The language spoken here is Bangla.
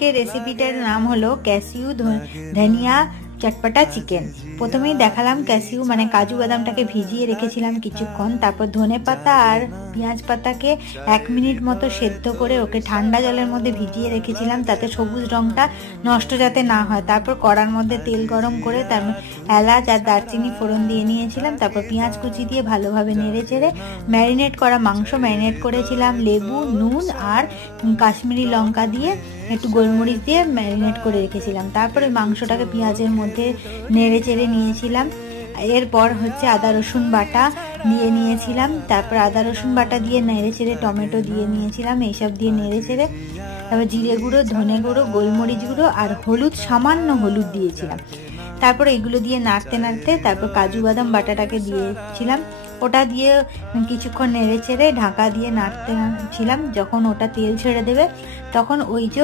আজকে রেসিপিটার নাম হলো ক্যাসিউ ধনিয়া চটপটা চিকেন। প্রথমেই দেখালাম ক্যাসিউ মানে কাজু বাদামটাকে ভিজিয়ে রেখেছিলাম কিছুক্ষণ, তারপর ধনে পাতা আর পেঁয়াজ পাতাকে 1 মিনিট মতো সেদ্ধ করে ওকে ঠান্ডা জলের মধ্যে ভিজিয়ে রেখেছিলাম, তাতে সবুজ রংটা নষ্ট যাতে না হয়। তারপর কড়ার মধ্যে তেল গরম করে তার এলাচ আর দারচিনি ফোড়ন দিয়ে নিয়েছিলাম, তারপর পেঁয়াজ কুচি দিয়ে ভালোভাবে নেড়ে চেড়ে ম্যারিনেট করা মাংস ম্যারিনেট করেছিলাম লেবু, নুন আর কাশ্মীরি লঙ্কা দিয়ে একটু গোলমরিচ দিয়ে ম্যারিনেট করে রেখেছিলাম। তারপরে মাংসটাকে পেঁয়াজের মধ্যে নেড়ে চেড়ে নিয়েছিলাম। এরপর হচ্ছে আদা রসুন বাটা দিয়ে নিয়েছিলাম, তারপর আদা রসুন বাটা দিয়ে নেড়ে চেড়ে টমেটো দিয়ে নিয়েছিলাম, এইসব দিয়ে নেড়ে চেড়ে তারপর জিরে গুঁড়ো, ধনে গুঁড়ো, গোলমরিচ গুঁড়ো আর হলুদ, সামান্য হলুদ দিয়েছিলাম। তারপর এগুলো দিয়ে নাড়তে নাড়তে তারপর কাজু বাদাম বাটাটাকে দিয়েছিলাম, ওটা দিয়ে কিছুক্ষণ নেড়ে চেড়ে ঢাকা দিয়ে নাড়তে ছিলাম। যখন ওটা তেল ছেড়ে দেবে তখন ওই যে